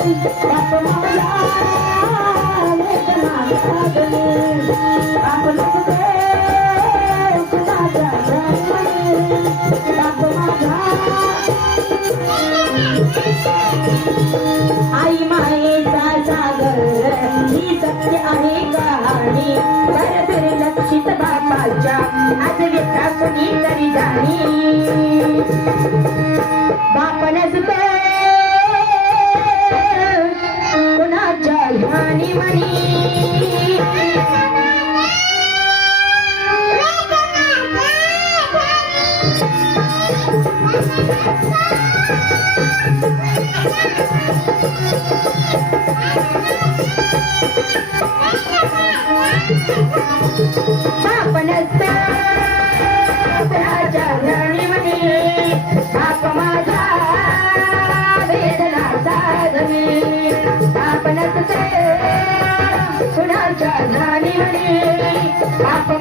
बाप माझा वेदना साधने आपण सुदेव कुणाच्या जन्मने बाप माझा आई मायेचा सागर ही सत्य आहे कहाणी घर लक्षित बापाच्या आज व्यथा कुणी तरी जाणी बाप नसते कुणाच्या ह्यानी म्हणी बाप नसता कुणाच्या ह्यानी म्हणी बाप माझा वेदना साधने बाप नसते कुणाच्या ह्यानी म्हणी बाप